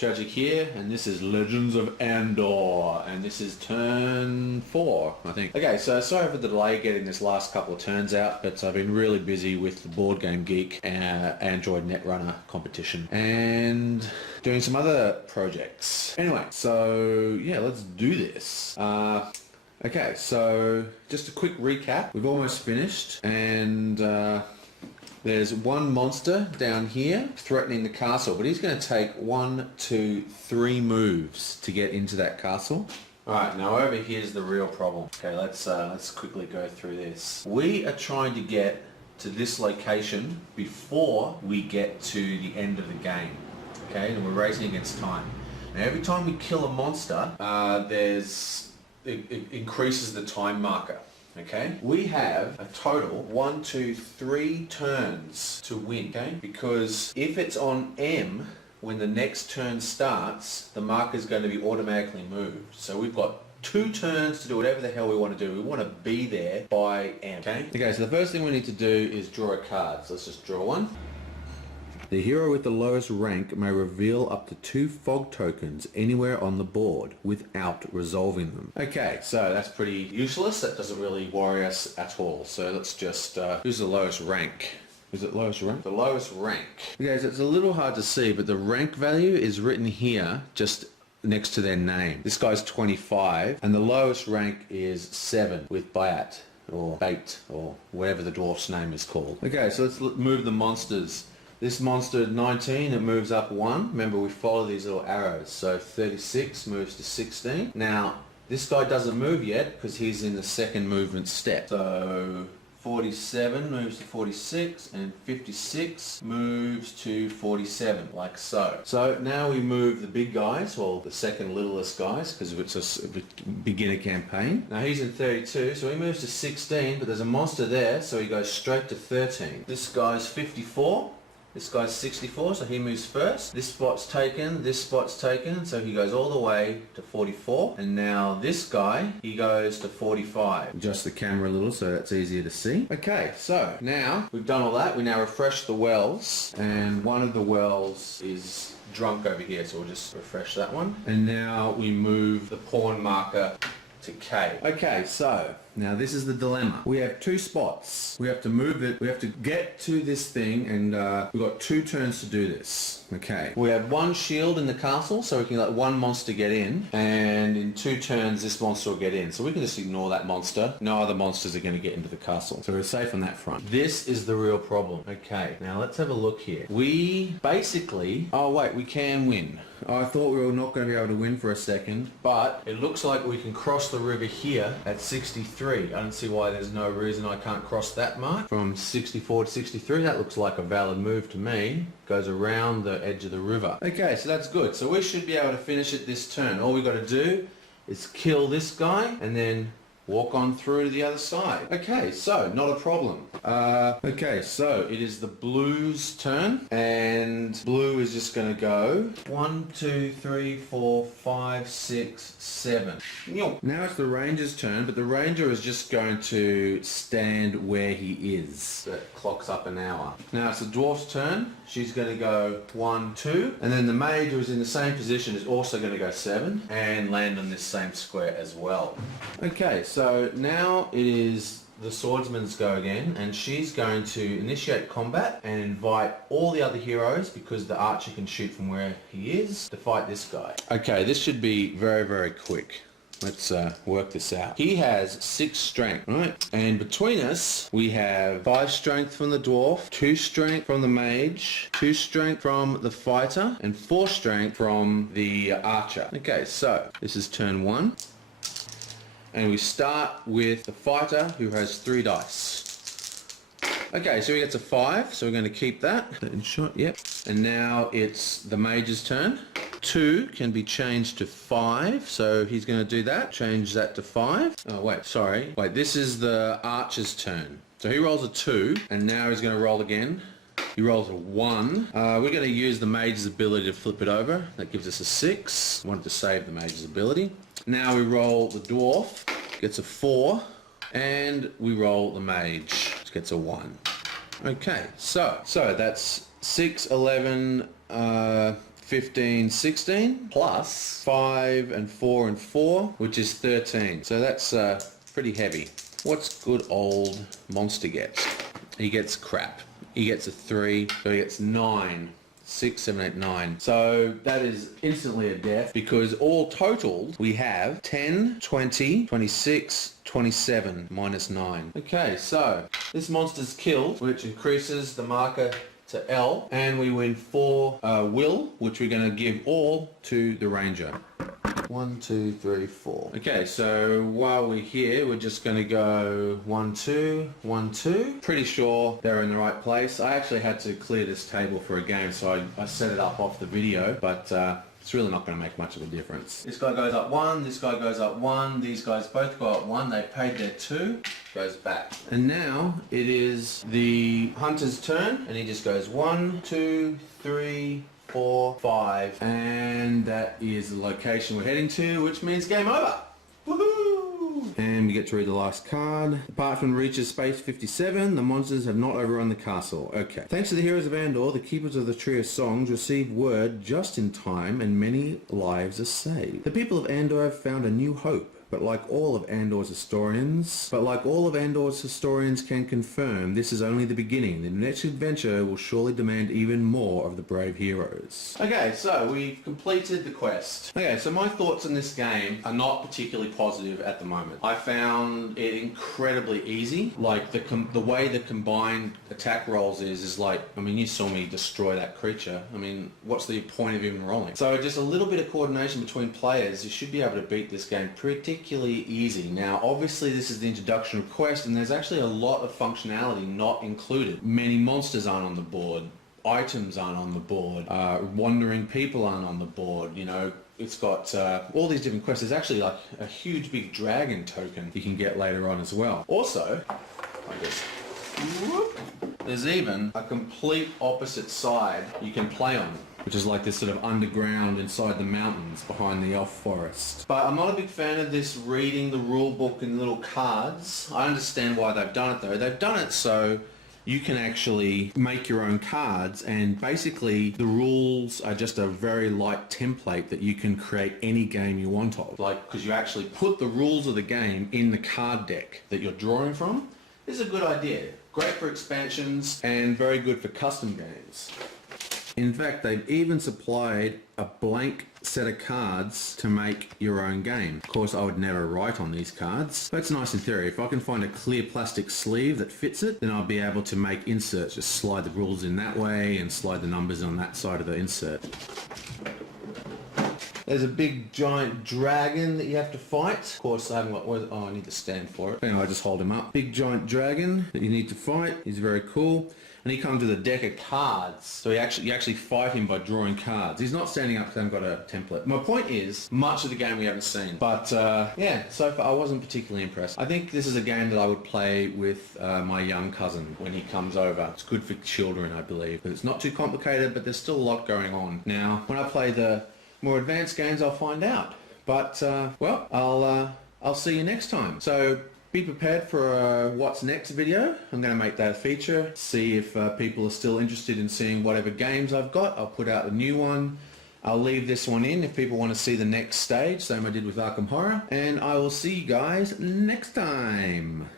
Tragic here, and this is Legends of Andor, and this is turn 4, I think. Okay, so sorry for the delay getting this last couple of turns out, but I've been really busy with the Board Game Geek Android Netrunner competition and doing some other projects. Anyway, so yeah, let's do this. Okay, so just a quick recap. We've almost finished, and there's one monster down here threatening the castle, but he's going to take 1, 2, 3 moves to get into that castle. Alright, now over here's the real problem. Okay, let's quickly go through this. We are trying to get to this location before we get to the end of the game. Okay, and we're racing against time. Now every time we kill a monster, it increases the time marker. Okay, we have a total 1, 2, 3 turns to win. Okay, because if it's on M when the next turn starts, the marker is going to be automatically moved. So we've got 2 turns to do whatever the hell we want to do. We want to be there by M. Okay, so the first thing we need to do is draw a card. So let's just draw one. The hero with the lowest rank may reveal up to 2 fog tokens anywhere on the board without resolving them. Okay, so that's pretty useless. That doesn't really worry us at all. So let's just, who's the lowest rank? Is it lowest rank? The lowest rank. Okay, so it's a little hard to see, but the rank value is written here, just next to their name. This guy's 25, and the lowest rank is 7 with Bayat, or Bait, or whatever the dwarf's name is called. Okay, so let's move the monsters. This monster at 19, it moves up 1. Remember, we follow these little arrows. So 36 moves to 16. Now, this guy doesn't move yet because he's in the second movement step. So 47 moves to 46, and 56 moves to 47, like so. So now we move the big guys, well, the second littlest guys, because it's a beginner campaign. Now he's in 32, so he moves to 16, but there's a monster there, so he goes straight to 13. This guy's 54. This guy's 64, so he moves first. This spot's taken, so he goes all the way to 44. And now this guy, he goes to 45. Adjust the camera a little so that's easier to see. Okay, so now we've done all that. We now refresh the wells, and one of the wells is drunk over here, so we'll just refresh that one. And now we move the pawn marker to K. Okay, so now this is the dilemma. We have 2 spots. We have to move it. We have to get to this thing, and we've got 2 turns to do this. Okay. We have 1 shield in the castle, so we can let 1 monster get in, and in 2 turns this monster will get in. So we can just ignore that monster. No other monsters are going to get into the castle. So we're safe on that front. This is the real problem. Okay, now let's have a look here. We basically... Oh wait, we can win. I thought we were not going to be able to win for a second, but it looks like we can cross the river here at 63. I don't see why there's no reason I can't cross that mark. From 64 to 63, that looks like a valid move to me. Goes around the edge of the river. Okay, so that's good. So we should be able to finish it this turn. All we've got to do is kill this guy and then walk on through to the other side. Okay, so not a problem. Okay, so it is the blue's turn, and blue is just going to go 1, 2, 3, 4, 5, 6, 7. Now it's the ranger's turn, but the ranger is just going to stand where he is. That clocks up an hour. Now it's the dwarf's turn. She's going to go 1, 2, and then the mage, who's in the same position, is also going to go 7 and land on this same square as well. Okay, so now it is the swordsman's go again, and she's going to initiate combat and invite all the other heroes, because the archer can shoot from where he is, to fight this guy. Okay, this should be very, very quick. Let's work this out. He has 6 strength, right? And between us, we have 5 strength from the dwarf, 2 strength from the mage, 2 strength from the fighter, and 4 strength from the archer. Okay, so this is turn 1. And we start with the fighter, who has 3 dice. Okay, so he gets a 5, so we're going to keep that. In shot, yep. And now it's the mage's turn. 2 can be changed to 5, so he's going to do that. Change that to 5. Oh, wait, sorry. Wait, this is the archer's turn. So he rolls a 2, and now he's going to roll again. He rolls a 1. We're going to use the mage's ability to flip it over. That gives us a 6. Wanted to save the mage's ability. Now we roll the dwarf. Gets a 4. And we roll the mage. Which gets a 1. Okay, so that's 6, 11, 15, 16, plus 5 and 4 and 4, which is 13. So that's pretty heavy. What's good old Monster get? He gets crap. He gets a 3, so he gets 9. 6, 7, 8, 9. So that is instantly a death, because all totaled we have 10, 20, 26, 27, minus 9. Okay, so this monster's killed, which increases the marker to L, and we win 4 will, which we're going to give all to the ranger. 1, 2, 3, 4. Okay, so while we're here, we're just going to go 1, 2, 1, 2. Pretty sure they're in the right place. I actually had to clear this table for a game, so I set it up off the video, but it's really not going to make much of a difference. This guy goes up 1, this guy goes up 1, these guys both go up 1, they paid their 2, goes back. And now it is the hunter's turn, and he just goes 1, 2, 3, 4, 5, and that is the location we're heading to, which means game over. Woohoo! And we get to read the last card. The parchment reaches space 57. The monsters have not overrun the castle. Okay. Thanks to the heroes of Andor, the keepers of the Tree of Songs received word just in time, and many lives are saved. The people of Andor have found a new hope. But like all of Andor's historians can confirm, this is only the beginning. The next adventure will surely demand even more of the brave heroes. Okay, so we've completed the quest. Okay, so my thoughts on this game are not particularly positive at the moment. I found it incredibly easy. Like the way the combined attack rolls is like, I mean, you saw me destroy that creature. I mean, what's the point of even rolling? So just a little bit of coordination between players, you should be able to beat this game particularly easy. Now obviously this is the introduction quest, and there's actually a lot of functionality not included. Many monsters aren't on the board, items aren't on the board, wandering people aren't on the board, you know. It's got all these different quests. There's actually like a huge big dragon token you can get later on as well. Also, like this, there's even a complete opposite side you can play on, which is like this sort of underground inside the mountains behind the elf forest. But I'm not a big fan of this reading the rule book and little cards. I understand why they've done it though. They've done it so you can actually make your own cards, and basically the rules are just a very light template that you can create any game you want of. Like, because you actually put the rules of the game in the card deck that you're drawing from. This is a good idea. Great for expansions and very good for custom games. In fact, they've even supplied a blank set of cards to make your own game. Of course, I would never write on these cards, but it's nice in theory. If I can find a clear plastic sleeve that fits it, then I'll be able to make inserts. Just slide the rules in that way and slide the numbers on that side of the insert. There's a big giant dragon that you have to fight. Of course, I haven't got... Oh, I need to stand for it. Anyway, I just hold him up. Big giant dragon that you need to fight. He's very cool. And he comes with a deck of cards. So you actually fight him by drawing cards. He's not standing up because I haven't got a template. My point is, much of the game we haven't seen. But yeah, so far I wasn't particularly impressed. I think this is a game that I would play with my young cousin when he comes over. It's good for children, I believe. But it's not too complicated, but there's still a lot going on. Now, when I play the more advanced games, I'll find out. But, well, I'll see you next time. So be prepared for what's next video. I'm going to make that a feature, see if people are still interested in seeing whatever games I've got. I'll put out a new one. I'll leave this one in if people want to see the next stage, same I did with Arkham Horror. And I will see you guys next time.